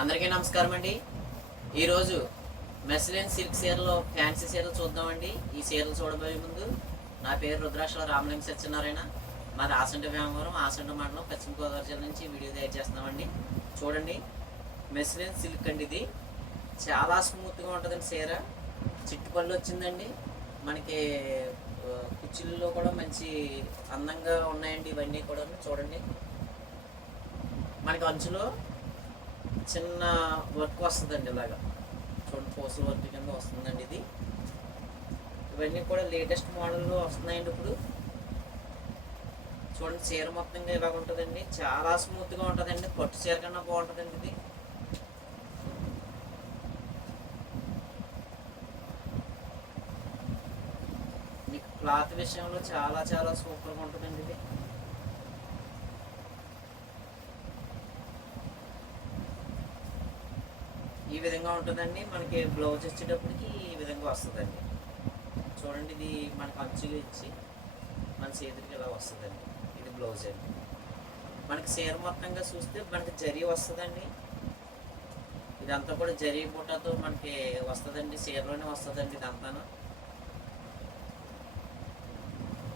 అందరికీ నమస్కారం అండి. ఈరోజు మెస్లిన్ సిల్క్ చీరలో ఫ్యాన్సీ చీరలు చూద్దామండి. ఈ చీరలు చూడబోయే ముందు నా పేరు రుద్రాక్షల రామలింగ సత్యనారాయణ. మాది ఆసంట వ్యామవరం ఆసంట మండలం పశ్చిమ గోదావరి జిల్లా నుంచి వీడియో తయారు చేస్తున్నామండి. చూడండి మెస్లిన్ సిల్క్ అండి ఇది. చాలా స్మూత్గా ఉంటుందండి చీర. చిట్టుపళ్ళు వచ్చిందండి. మనకి ఆ, కూడా మంచి అందంగా ఉన్నాయండి ఇవన్నీ కూడా చూడండి. మనకి అంచులో చిన్న వర్క్ వస్తుందండి ఇలాగా. చూడండి పోసల వర్క్ కింద వస్తుందండి ఇది. ఇవన్నీ కూడా లేటెస్ట్ మోడల్లో వస్తున్నాయండి ఇప్పుడు. చూడండి చీర మొత్తంగా ఇలాగ ఉంటుందండి. చాలా స్మూత్గా ఉంటుందండి. పట్టు చీర కన్నా బాగుంటుందండి ఇది. మీకు క్లాత్ విషయంలో చాలా చాలా సూపర్గా ఉంటుందండి ఇది. ఈ విధంగా ఉంటుందండి. మనకి బ్లౌజ్ వచ్చేటప్పటికి ఈ విధంగా వస్తుందండి. చూడండి ఇది మనకు అంచులు ఇచ్చి మన చేతికి ఇలా వస్తుందండి. ఇది బ్లౌజ్ అండి. మనకి చీర మొత్తంగా చూస్తే మనకి జరి వస్తుందండి. ఇదంతా కూడా జరి బుట్టతో మనకి వస్తుందండి. చీరలోనే వస్తుందండి ఇదంతాను.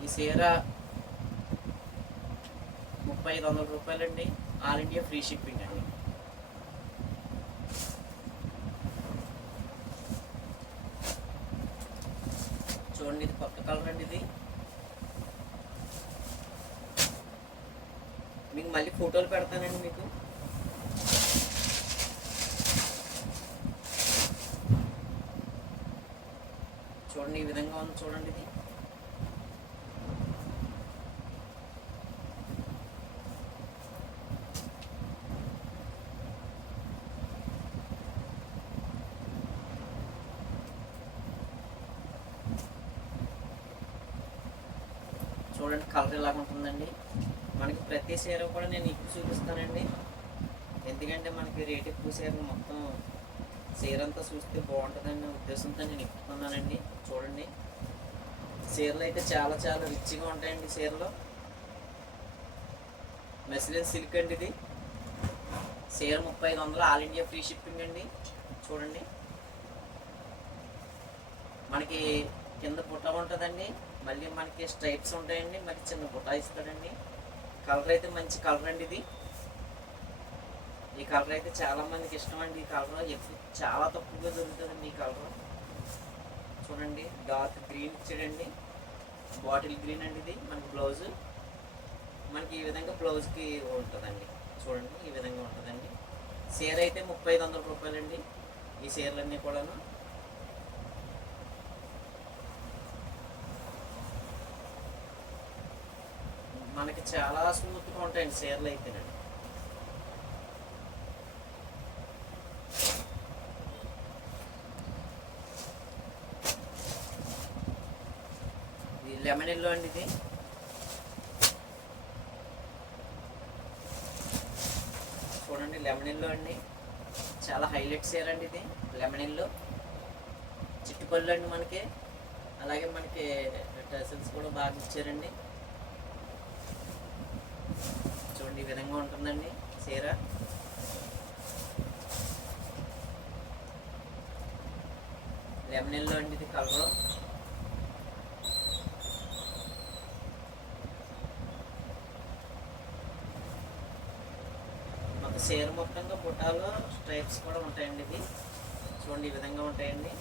ఈ చీర ముప్పై ఐదు వందల రూపాయలండి. ఆల్ ఇండియా ఫ్రీ షిప్పింగ్ అండి. కొత్త కలర్ అండి ఇది. మీకు మళ్ళీ ఫోటోలు పెడతానండి మీకు. చూడండి ఈ విధంగా ఉంది చూడండి ఇది. చూడండి కలర్ ఇలాగ ఉంటుందండి? మనకి ప్రతి చీర కూడా నేను ఎక్కువ చూపిస్తానండి. ఎందుకంటే మనకి రేట్ ఎక్కువ చీర మొత్తం చీర అంతా చూస్తే బాగుంటుందనే ఉద్దేశంతో నేను ఎక్కుతున్నానండి. చూడండి. చీరలు అయితే చాలా చాలా రిచ్గా ఉంటాయండి చీరలు. మెస్లిన్ సిల్క్ అండి ఇది. చీర ముప్పై ఐదు వందలు ఆల్ ఇండియా ఫ్రీ షిప్పింగ్ అండి. చూడండి. మనకి కింద బుట్ట ఉంటుందండి. మళ్ళీ మనకి స్ట్రైప్స్ ఉంటాయండి. మరి చిన్న బుట్ట ఇస్తాడండి. కలర్ అయితే మంచి కలర్ అండి ఇది. ఈ కలర్ అయితే చాలా మందికి ఇష్టం అండి ఈ కలర్ ఎక్కువ చాలా తక్కువగా దొరుకుతుందండి ఈ కలర్ చూడండి డార్క్ గ్రీన్ ఇచ్చాడండి బాటిల్ గ్రీన్ అండి ఇది మనకి బ్లౌజ్ మనకి ఈ విధంగా బ్లౌజ్కి ఉంటుందండి. చూడండి ఈ విధంగా ఉంటుందండి. చీర అయితే ముప్పై ఐదు వందల రూపాయలండి. ఈ చీరలన్నీ కూడాను. మనకి చాలా స్మూత్గా ఉంటాయండి చీరలు అయితేనండి. ఇది లెమన్ ఎల్లో అండి ఇది. చూడండి లెమన్ ఎల్లో అండి. చాలా హైలైట్ చీర అండి ఇది లెమన్ ఎల్లో చిట్టుపళ్ళు అండి మనకి. అలాగే మనకి టెసల్స్ కూడా బాగా ఇచ్చారండి. చూడండి ఈ విధంగా ఉంటుందండి చీర. లెమనెల్లో అండి ఇది కలర్. మొత్తం చీర మొత్తంగా బుట్టాలో స్ట్రైప్స్ కూడా ఉంటాయండి ఇది చూడండి ఈ విధంగా ఉంటాయండి.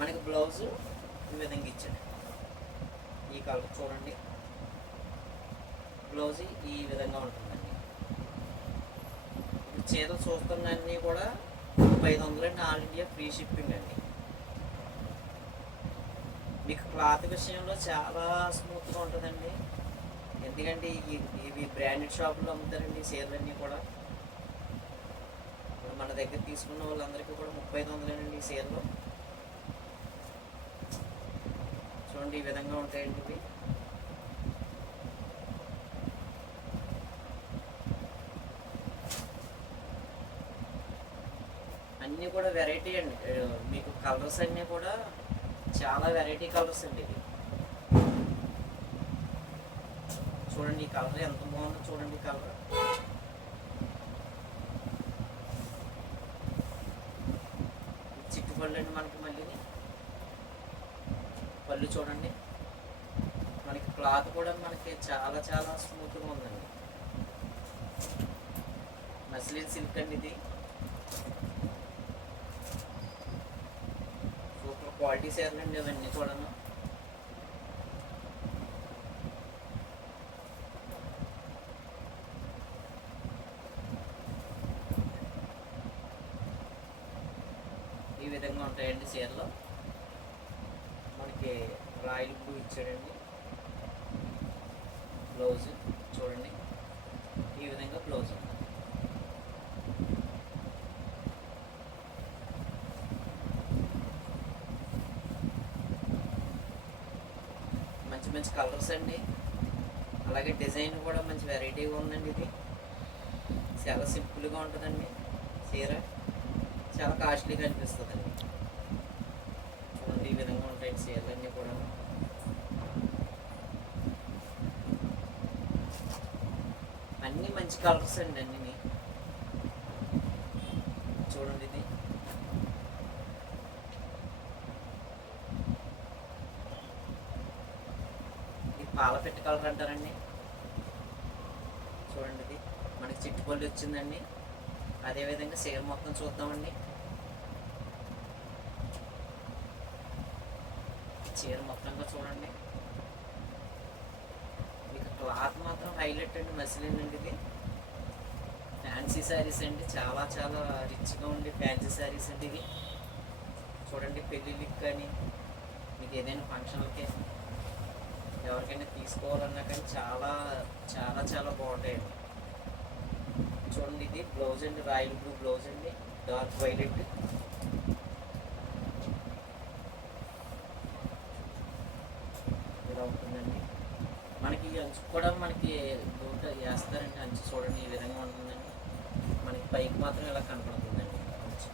మనకి బ్లౌజు ఈ విధంగా ఇచ్చాడు. ఈ కలర్ చూడండి. బ్లౌజ్ ఈ విధంగా ఉంటుందండి. చేతులు చీరలు కూడా ఐదు వందలు అండి ఆల్ ఇండియా ఫ్రీ షిప్పింగ్ అండి. మీకు క్లాత్ విషయంలో చాలా స్మూత్గా ఉంటుందండి. ఎందుకంటే ఇవి బ్రాండెడ్ షాపులో అమ్ముతారండి ఈ చీరలన్నీ కూడా. ఇప్పుడు మన దగ్గర తీసుకున్న వాళ్ళందరికీ కూడా ముప్పై ఐదు వందలేనండి ఈ చీరలు చూడండి ఈ విధంగా ఉంటాయండి ఇవి అన్నీ కూడా వెరైటీ అండి. మీకు కలర్స్ అన్నీ కూడా చాలా వెరైటీ కలర్స్ అండి ఇది చూడండి ఈ కలర్ ఎంత బాగుందో చూడండి కలర్ పళ్ళు అండి మనకి మళ్ళీ పళ్ళు చూడండి. మనకి క్లాత్ కూడా మనకి చాలా చాలా స్మూత్గా ఉందండి. మస్లిన్ సిల్క్ అండి ఇది. క్వాలిటీ చీరలు అండి ఇవన్నీ కూడాను. ఈ విధంగా ఉంటాయండి చీరలు మనకి రాయల్ బ్లూ ఇచ్చాడండి. బ్లౌజ్ చూడండి. ఈ విధంగా బ్లౌజ్ ఉంటుంది మంచి కలర్స్ అండి. అలాగే డిజైన్ కూడా మంచి వెరైటీగా ఉందండి ఇది. చాలా సింపుల్గా ఉంటుందండి చీర. చాలా కాస్ట్లీగా అనిపిస్తుందండి చూడండి ఈ విధంగా ఉంటాయి చీరలన్నీ కూడా అన్నీ మంచి కలర్స్ అండి అన్నీ చూడండి ఇది. కలర్ అంటారండి చూడండి ఇది. మనకి చిట్టుపల్లి వచ్చిందండి. అదేవిధంగా చీర మొత్తం చూద్దామండి. చీర మొత్తంగా చూడండి. మీకు క్లాత్ మాత్రం హైలైట్ అండి. మసిలిన్ అండి ఇది. ఫ్యాన్సీ శారీస్ అండి. చాలా చాలా రిచ్గా ఉండే ఫ్యాన్సీ శారీస్ అండి ఇవి. చూడండి పెళ్ళిళ్ళకి కానీ మీకు ఏదైనా ఫంక్షన్లకి ఎవరికైనా తీసుకోవాలన్నా కానీ చాలా చాలా చాలా బాగుంటాయండి చూడండి ఇది బ్లౌజ్ అండి రాయల్ బ్లూ బ్లౌజ్ అండి డార్క్ వైలెట్. ఇలా ఉంటుందండి. మనకి అంచు కూడా మనకి దూట వేస్తారండి అంచు చూడండి ఈ విధంగా ఉంటుందండి. మనకి పైకి మాత్రం ఇలా కనపడుతుంది అంచు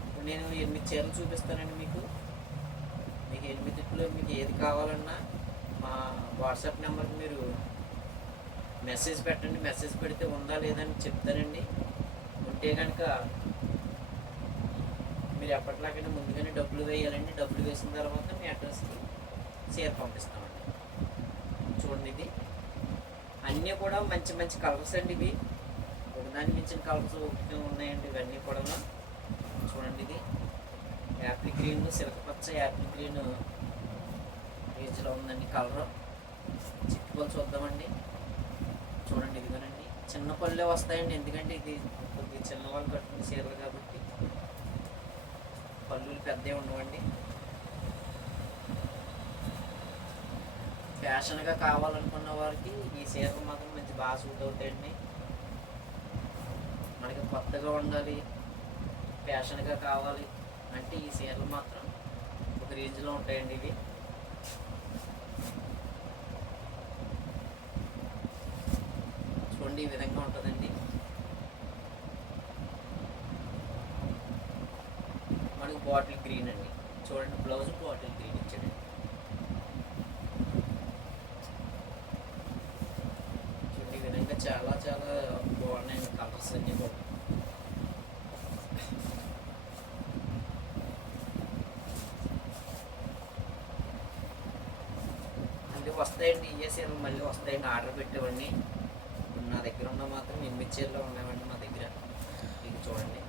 ఇప్పుడు నేను ఎనిమిది చీరలు చూపిస్తానండి మీకు? మీకు ఎనిమిదిలో మీకు ఏది కావాలన్నా మా వాట్సాప్ నెంబర్కి మీరు మెసేజ్ పెట్టండి. మెసేజ్ పెడితే ఉందా లేదా అని చెప్తానండి. ఉంటే కనుక మీరు ఎప్పటిలాగైనా ముందుగానే డబ్బులు వేయాలండి. డబ్బులు వేసిన తర్వాత మీ అడ్రస్కి చీర పంపిస్తామండి. చూడండి ఇది. అన్నీ కూడా మంచి మంచి కలర్స్ అండి ఇవి. ఒకదాని మించిన కలర్స్ ఒకటి ఉన్నాయండి ఇవన్నీ కూడా చూడండి ఇది. యాపిల్ గ్రీన్ సిల్క్ పచ్చ యాపిల్ గ్రీన్ రేంజ్లో ఉందండి కలరు. చిక్కు పళ్ళు చూద్దామండి. చూడండి ఇదిగోనండి. చిన్న పళ్ళే వస్తాయండి ఎందుకంటే ఇది కొద్దిగా చిన్నవాళ్ళు కట్టుకునే చీరలు కాబట్టి పళ్ళులు పెద్దవి ఉండవండి. ఫ్యాషన్గా కావాలనుకున్న వారికి ఈ చీరలు మాత్రం మంచి బాగా సూట్ అవుతాయండి. మనకి కొత్తగా ఉండాలి. ఫ్యాషన్గా కావాలి అంటే ఈ చీరలు మాత్రం ఒక రేంజ్లో ఉంటాయండి ఇవి. చూడండి ఈ విధంగా ఉంటుందండి. మనకి బాటిల్ గ్రీన్ అండి. చూడండి బ్లౌజ్ బాటిల్ గ్రీన్ ఇచ్చాడండి చూడండి ఈ విధంగా చాలా చాలా బాగున్నాయండి కలర్స్ అన్నీ కూడా మళ్ళీ వస్తాయండి ఈ చీరలు ఆర్డర్ పెట్టేవాడిని. ఇప్పుడు నా దగ్గర ఉన్న మాత్రం ఎనిమిది చీరలు ఉన్నాయండి మా దగ్గర. ఇది చూడండి.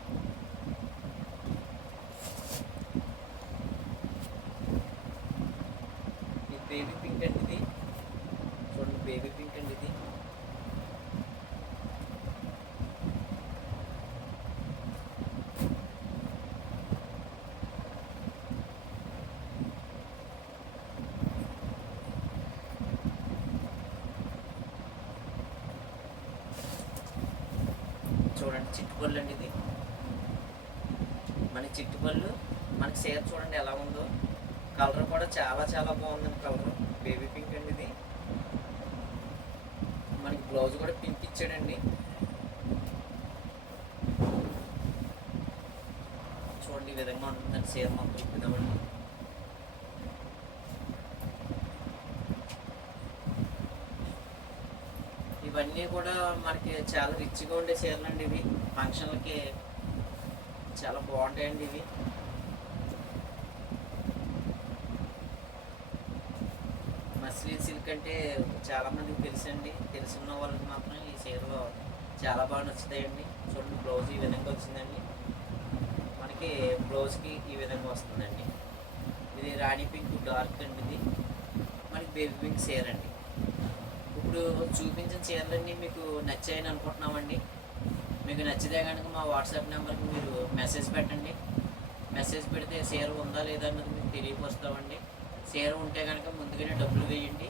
ఇది బేబీ పింక్ అండి ఇది. చూడండి బేబీ పింక్ అండి ఇది చూడండి చిట్టుపళ్ళు అండి ఇది మన చిట్టుపళ్ళు మనకి చీర చూడండి ఎలా ఉందో. కలర్ కూడా చాలా చాలా బాగుందండి కలర్ బేబీ పింక్ అండి ఇది. మనకి బ్లౌజ్ కూడా పింక్ ఇచ్చాడండి. చూడండి ఈ విధంగా ఉంటుందండి చీర మొత్తం ఇప్పుదామండి ఇవన్నీ కూడా మనకి చాలా రిచ్గా ఉండే చీరలు అండి ఇవి ఫంక్షన్లకి చాలా బాగుంటాయండి ఇవి. మస్లిన్ సిల్క్ అంటే చాలా మందికి తెలుసండి. తెలుసున్న వాళ్ళకి మాత్రం ఈ చీరలో చాలా బాగా నచ్చుతాయండి. చూడండి బ్లౌజ్ ఈ విధంగా వచ్చిందండి. మనకి బ్లౌజ్కి ఈ విధంగా వస్తుందండి. ఇది రాణి పింక్ డార్క్ అండి ఇది. మనకి బేబీ పింక్ చీర అండి. ఇప్పుడు చూపించిన చీరలన్నీ మీకు నచ్చాయని అనుకుంటున్నామండి. మీకు నచ్చితే కనుక మా వాట్సాప్ నెంబర్కి మీరు మెసేజ్ పెట్టండి. మెసేజ్ పెడితే చీర ఉందా లేదా అన్నది మీకు తెలియపరుస్తామండి. చీర ఉంటే కనుక ముందుగానే డబ్బులు వేయండి.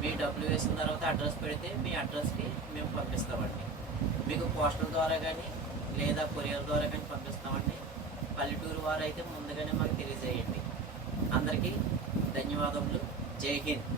మీ డబ్బులు వేసిన తర్వాత అడ్రస్ పెడితే మీ అడ్రస్కి మేము పంపిస్తామండి. మీకు పోస్టల్ ద్వారా కానీ లేదా కొరియర్ ద్వారా కానీ పంపిస్తామండి. పల్లెటూరు వారు అయితే ముందుగానే మాకు తెలియజేయండి. అందరికీ ధన్యవాదములు. జై హింద్.